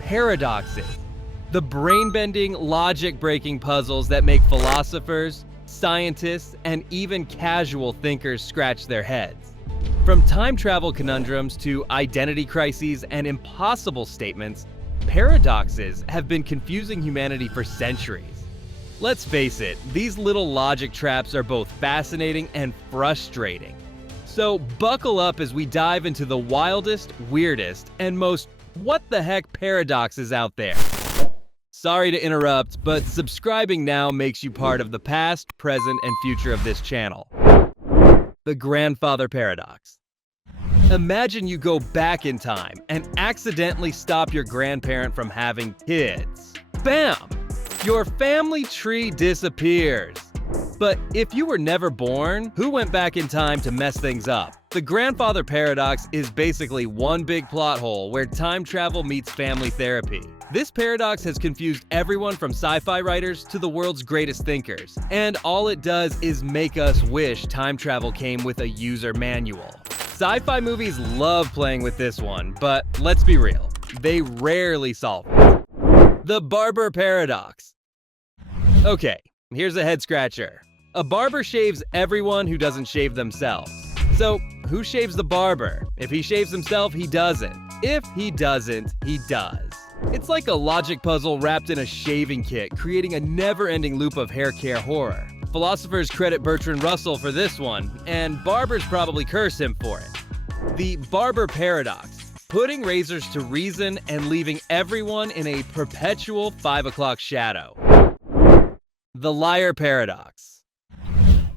Paradoxes. The brain-bending, logic-breaking puzzles that make philosophers, scientists, and even casual thinkers scratch their heads. From time travel conundrums to identity crises and impossible statements, paradoxes have been confusing humanity for centuries. Let's face it, these little logic traps are both fascinating and frustrating. So buckle up as we dive into the wildest, weirdest, and most what-the-heck paradoxes out there. Sorry to interrupt, but subscribing now makes you part of the past, present, and future of this channel. The grandfather paradox. Imagine you go back in time and accidentally stop your grandparent from having kids. Bam! Your family tree disappears. But if you were never born, who went back in time to mess things up? The grandfather paradox is basically one big plot hole where time travel meets family therapy. This paradox has confused everyone from sci-fi writers to the world's greatest thinkers, and all it does is make us wish time travel came with a user manual. Sci-fi movies love playing with this one, but let's be real, they rarely solve it. The barber paradox. Okay, here's a head scratcher. A barber shaves everyone who doesn't shave themselves. So, who shaves the barber? If he shaves himself, he doesn't. If he doesn't, he does. It's like a logic puzzle wrapped in a shaving kit, creating a never-ending loop of hair care horror. Philosophers credit Bertrand Russell for this one, and barbers probably curse him for it. The barber paradox. Putting razors to reason and leaving everyone in a perpetual 5 o'clock shadow. The liar paradox.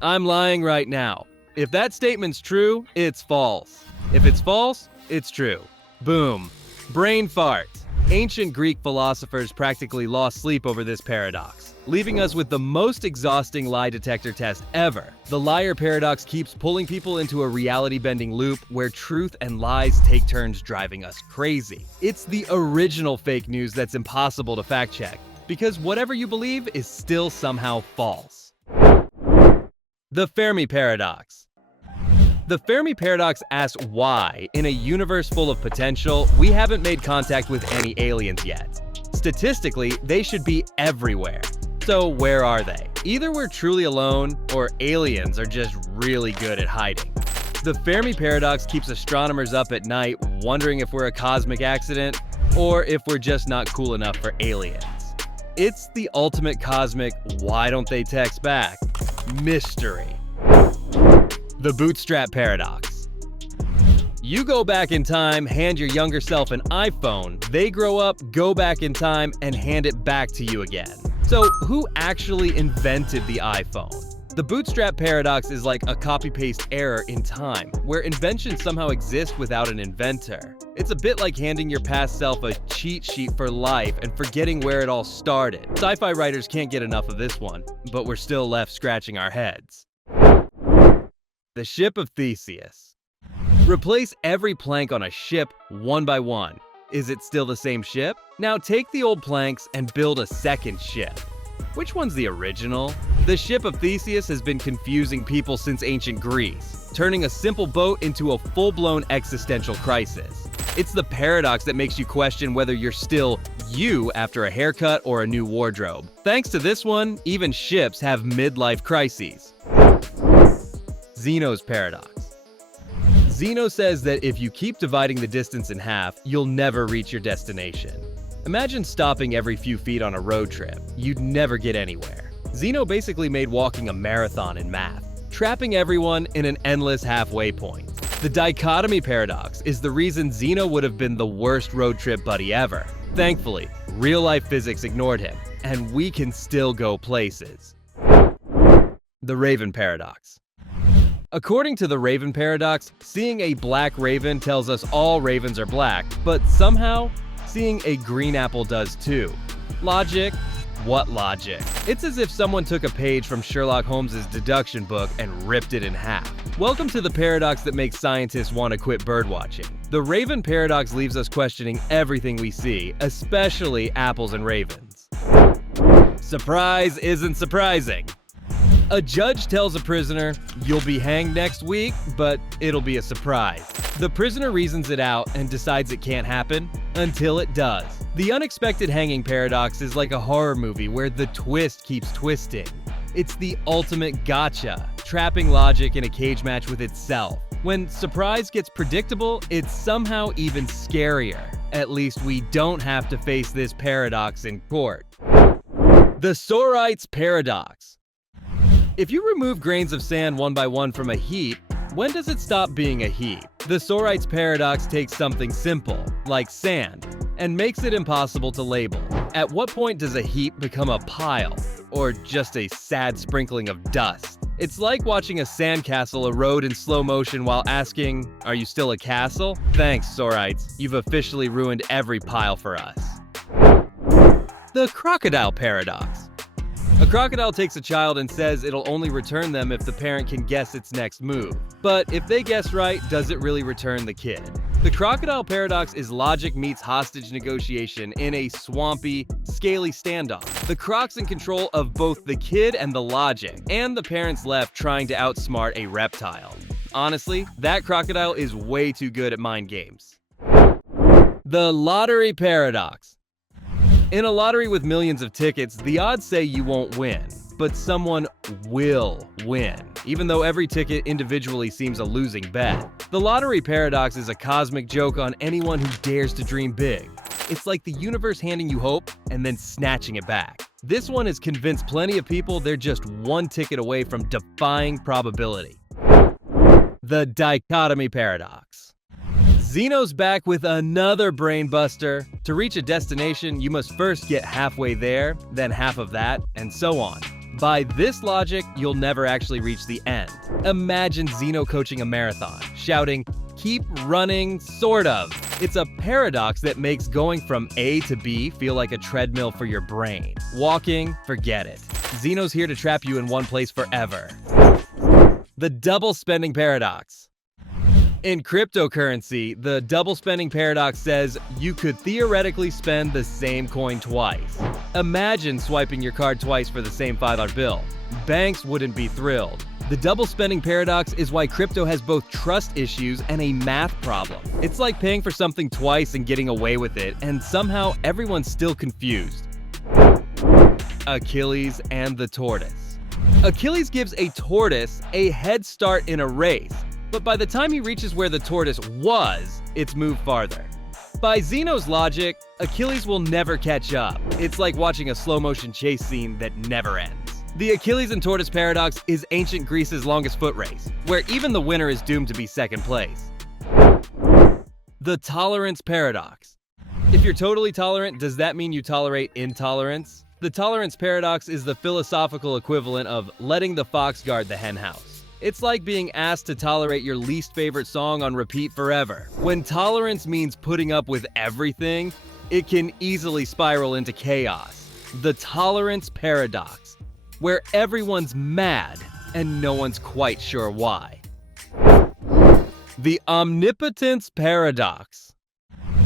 I'm lying right now. If that statement's true, it's false. If it's false, it's true. Boom. Brain fart. Ancient Greek philosophers practically lost sleep over this paradox, leaving us with the most exhausting lie detector test ever. The liar paradox keeps pulling people into a reality-bending loop where truth and lies take turns driving us crazy. It's the original fake news that's impossible to fact-check, because whatever you believe is still somehow false. The Fermi paradox. The Fermi paradox asks why, in a universe full of potential, we haven't made contact with any aliens yet. Statistically, they should be everywhere. So where are they? Either we're truly alone, or aliens are just really good at hiding. The Fermi paradox keeps astronomers up at night wondering if we're a cosmic accident, or if we're just not cool enough for aliens. It's the ultimate cosmic why don't they text back mystery. The bootstrap paradox. You go back in time, hand your younger self an iPhone, they grow up, go back in time, and hand it back to you again. So who actually invented the iPhone? The bootstrap paradox is like a copy-paste error in time, where inventions somehow exist without an inventor. It's a bit like handing your past self a cheat sheet for life and forgetting where it all started. Sci-fi writers can't get enough of this one, but we're still left scratching our heads. The ship of Theseus. Replace every plank on a ship one by one. Is it still the same ship? Now take the old planks and build a second ship. Which one's the original? The ship of Theseus has been confusing people since ancient Greece, turning a simple boat into a full-blown existential crisis. It's the paradox that makes you question whether you're still you after a haircut or a new wardrobe. Thanks to this one, even ships have midlife crises. Zeno's paradox. Zeno says that if you keep dividing the distance in half, you'll never reach your destination. Imagine stopping every few feet on a road trip. You'd never get anywhere. Zeno basically made walking a marathon in math, trapping everyone in an endless halfway point. The dichotomy paradox is the reason Zeno would have been the worst road trip buddy ever. Thankfully, real-life physics ignored him, and we can still go places. The Raven paradox. According to the Raven paradox, seeing a black raven tells us all ravens are black, but somehow, seeing a green apple does too. Logic? What logic? It's as if someone took a page from Sherlock Holmes' deduction book and ripped it in half. Welcome to the paradox that makes scientists want to quit birdwatching. The Raven paradox leaves us questioning everything we see, especially apples and ravens. Surprise isn't surprising. A judge tells a prisoner, "You'll be hanged next week, but it'll be a surprise." The prisoner reasons it out and decides it can't happen, Until it does. The unexpected hanging paradox is like a horror movie where the twist keeps twisting. It's the ultimate gotcha, trapping logic in a cage match with itself. When surprise gets predictable, it's somehow even scarier. At least we don't have to face this paradox in court. The Sorites paradox. If you remove grains of sand one by one from a heap, when does it stop being a heap? The Sorites paradox takes something simple, like sand, and makes it impossible to label. At what point does a heap become a pile, or just a sad sprinkling of dust? It's like watching a sandcastle erode in slow motion while asking, "Are you still a castle?" Thanks, Sorites. You've officially ruined every pile for us. The crocodile paradox. A crocodile takes a child and says it'll only return them if the parent can guess its next move. But if they guess right, does it really return the kid? The crocodile paradox is logic meets hostage negotiation in a swampy, scaly standoff. The croc's in control of both the kid and the logic, and the parent's left trying to outsmart a reptile. Honestly, that crocodile is way too good at mind games. The lottery paradox. In a lottery with millions of tickets, the odds say you won't win, but someone will win, even though every ticket individually seems a losing bet. The lottery paradox is a cosmic joke on anyone who dares to dream big. It's like the universe handing you hope and then snatching it back. This one has convinced plenty of people they're just one ticket away from defying probability. The dichotomy paradox. Zeno's back with another brainbuster. To reach a destination, you must first get halfway there, then half of that, and so on. By this logic, you'll never actually reach the end. Imagine Zeno coaching a marathon, shouting, "Keep running, sort of." It's a paradox that makes going from A to B feel like a treadmill for your brain. Walking, forget it. Zeno's here to trap you in one place forever. The double spending paradox. In cryptocurrency, the double spending paradox says you could theoretically spend the same coin twice. Imagine swiping your card twice for the same $5 bill. Banks wouldn't be thrilled. The double spending paradox is why crypto has both trust issues and a math problem. It's like paying for something twice and getting away with it, and somehow everyone's still confused. Achilles and the tortoise. Achilles gives a tortoise a head start in a race, but by the time he reaches where the tortoise was, it's moved farther. By Zeno's logic, Achilles will never catch up. It's like watching a slow-motion chase scene that never ends. The Achilles and tortoise paradox is ancient Greece's longest foot race, where even the winner is doomed to be second place. The tolerance paradox. If you're totally tolerant, does that mean you tolerate intolerance? The tolerance paradox is the philosophical equivalent of letting the fox guard the henhouse. It's like being asked to tolerate your least favorite song on repeat forever. When tolerance means putting up with everything, it can easily spiral into chaos. The tolerance paradox, where everyone's mad and no one's quite sure why. The omnipotence paradox.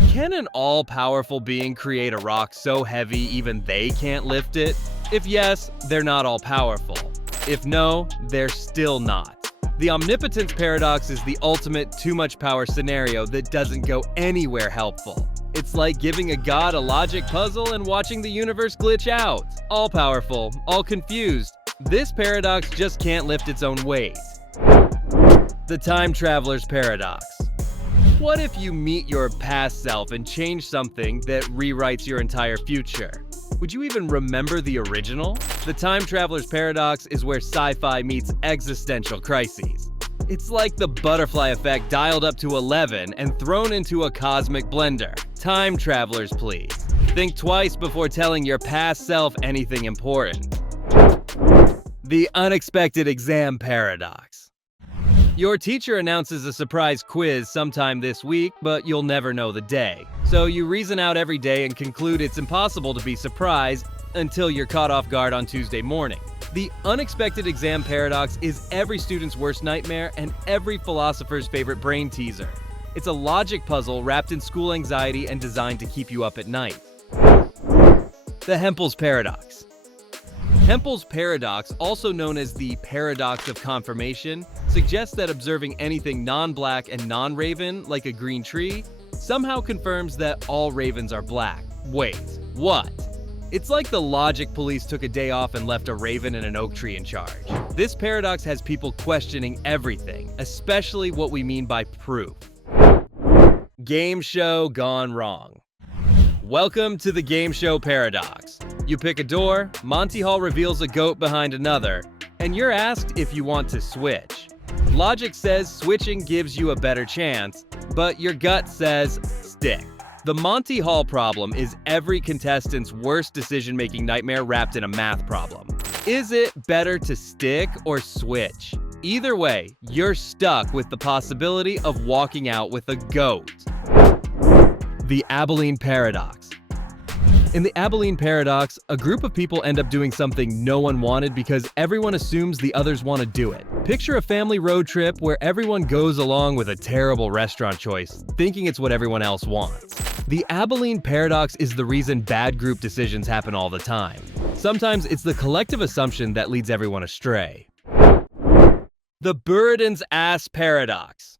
Can an all-powerful being create a rock so heavy even they can't lift it? If yes, they're not all-powerful. If no, they're still not. The omnipotence paradox is the ultimate too much power scenario that doesn't go anywhere helpful. It's like giving a god a logic puzzle and watching the universe glitch out. All powerful, all confused. This paradox just can't lift its own weight. The time traveler's paradox. What if you meet your past self and change something that rewrites your entire future? Would you even remember the original? The time traveler's paradox is where sci-fi meets existential crises. It's like the butterfly effect dialed up to 11 and thrown into a cosmic blender. Time travelers, please. Think twice before telling your past self anything important. The unexpected exam paradox. Your teacher announces a surprise quiz sometime this week, but you'll never know the day. So you reason out every day and conclude it's impossible to be surprised until you're caught off guard on Tuesday morning. The unexpected exam paradox is every student's worst nightmare and every philosopher's favorite brain teaser. It's a logic puzzle wrapped in school anxiety and designed to keep you up at night. The Hempel's paradox. Hempel's paradox, also known as the paradox of confirmation, suggests that observing anything non-black and non-raven, like a green tree, somehow confirms that all ravens are black. Wait, what? It's like the logic police took a day off and left a raven and an oak tree in charge. This paradox has people questioning everything, especially what we mean by proof. Game show gone wrong. Welcome to the game show paradox. You pick a door, Monty Hall reveals a goat behind another, and you're asked if you want to switch. Logic says switching gives you a better chance, but your gut says stick. The Monty Hall problem is every contestant's worst decision-making nightmare wrapped in a math problem. Is it better to stick or switch? Either way, you're stuck with the possibility of walking out with a goat. The Abilene Paradox. In the Abilene Paradox, a group of people end up doing something no one wanted because everyone assumes the others want to do it. Picture a family road trip where everyone goes along with a terrible restaurant choice, thinking it's what everyone else wants. The Abilene Paradox is the reason bad group decisions happen all the time. Sometimes it's the collective assumption that leads everyone astray. The Buridan's Ass Paradox.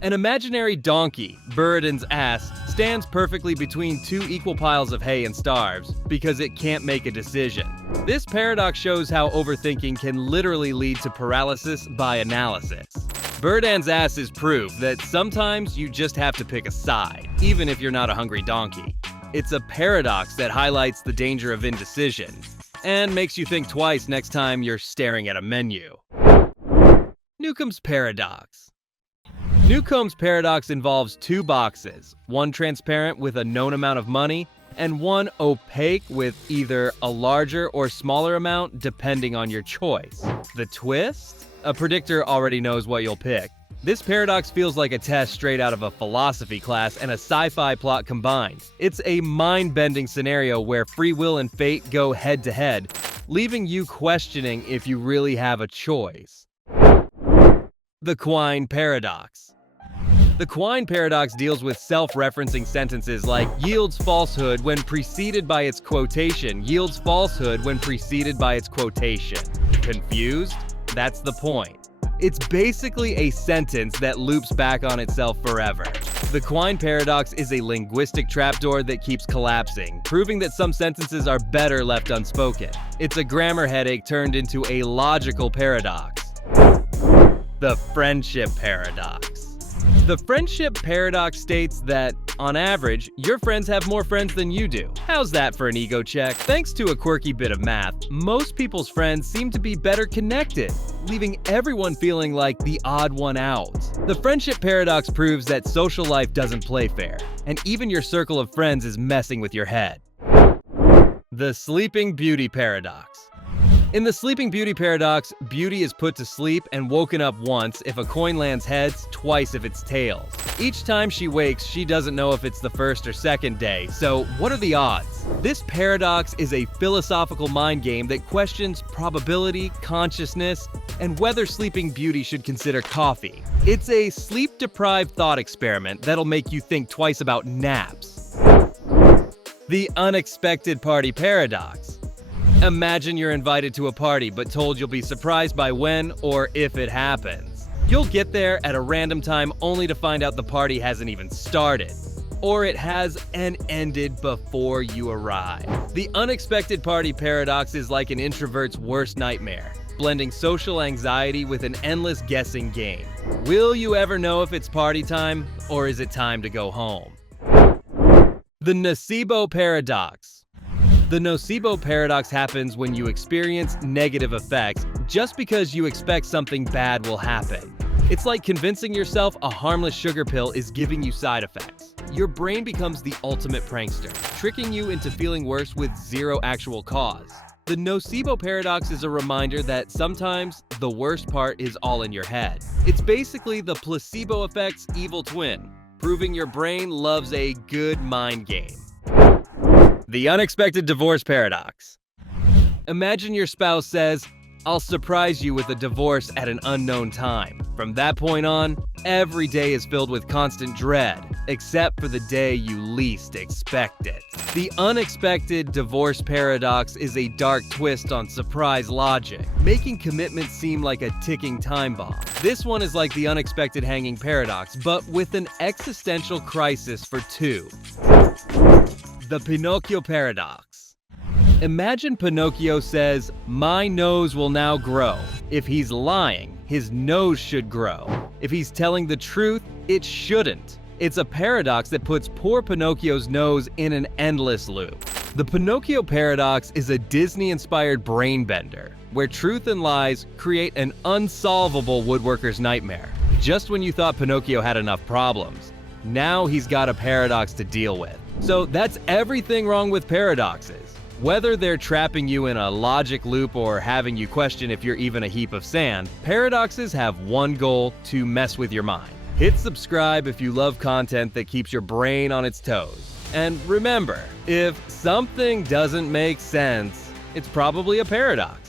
An imaginary donkey, Buridan's ass, stands perfectly between two equal piles of hay and starves because it can't make a decision. This paradox shows how overthinking can literally lead to paralysis by analysis. Buridan's ass is proof that sometimes you just have to pick a side, even if you're not a hungry donkey. It's a paradox that highlights the danger of indecision and makes you think twice next time you're staring at a menu. Newcomb's Paradox. Newcomb's Paradox involves two boxes, one transparent with a known amount of money, and one opaque with either a larger or smaller amount depending on your choice. The twist? A predictor already knows what you'll pick. This paradox feels like a test straight out of a philosophy class and a sci-fi plot combined. It's a mind-bending scenario where free will and fate go head-to-head, leaving you questioning if you really have a choice. The Quine Paradox. The Quine Paradox deals with self-referencing sentences like yields falsehood when preceded by its quotation, yields falsehood when preceded by its quotation. Confused? That's the point. It's basically a sentence that loops back on itself forever. The Quine Paradox is a linguistic trapdoor that keeps collapsing, proving that some sentences are better left unspoken. It's a grammar headache turned into a logical paradox. The Friendship Paradox. The Friendship Paradox states that, on average, your friends have more friends than you do. How's that for an ego check? Thanks to a quirky bit of math, most people's friends seem to be better connected, leaving everyone feeling like the odd one out. The Friendship Paradox proves that social life doesn't play fair, and even your circle of friends is messing with your head. The Sleeping Beauty Paradox. In the Sleeping Beauty Paradox, Beauty is put to sleep and woken up once if a coin lands heads, twice if it's tails. Each time she wakes, she doesn't know if it's the first or second day, so what are the odds? This paradox is a philosophical mind game that questions probability, consciousness, and whether Sleeping Beauty should consider coffee. It's a sleep-deprived thought experiment that'll make you think twice about naps. The Unexpected Party Paradox. Imagine you're invited to a party but told you'll be surprised by when or if it happens. You'll get there at a random time only to find out the party hasn't even started. Or it has and ended before you arrive. The Unexpected Party Paradox is like an introvert's worst nightmare, blending social anxiety with an endless guessing game. Will you ever know if it's party time or is it time to go home? The Nocebo Paradox. The nocebo paradox happens when you experience negative effects just because you expect something bad will happen. It's like convincing yourself a harmless sugar pill is giving you side effects. Your brain becomes the ultimate prankster, tricking you into feeling worse with zero actual cause. The nocebo paradox is a reminder that sometimes the worst part is all in your head. It's basically the placebo effect's evil twin, proving your brain loves a good mind game. The Unexpected Divorce Paradox. Imagine your spouse says, I'll surprise you with a divorce at an unknown time. From that point on, every day is filled with constant dread, except for the day you least expect it. The unexpected divorce paradox is a dark twist on surprise logic, making commitment seem like a ticking time bomb. This one is like the unexpected hanging paradox, but with an existential crisis for two. The Pinocchio paradox. Imagine Pinocchio says, "My nose will now grow." If he's lying, his nose should grow. If he's telling the truth, it shouldn't. It's a paradox that puts poor Pinocchio's nose in an endless loop. The Pinocchio paradox is a Disney-inspired brain bender, where truth and lies create an unsolvable woodworker's nightmare. Just when you thought Pinocchio had enough problems, now he's got a paradox to deal with. So that's everything wrong with paradoxes. Whether they're trapping you in a logic loop or having you question if you're even a heap of sand, paradoxes have one goal: to mess with your mind. Hit subscribe if you love content that keeps your brain on its toes. And remember, if something doesn't make sense, it's probably a paradox.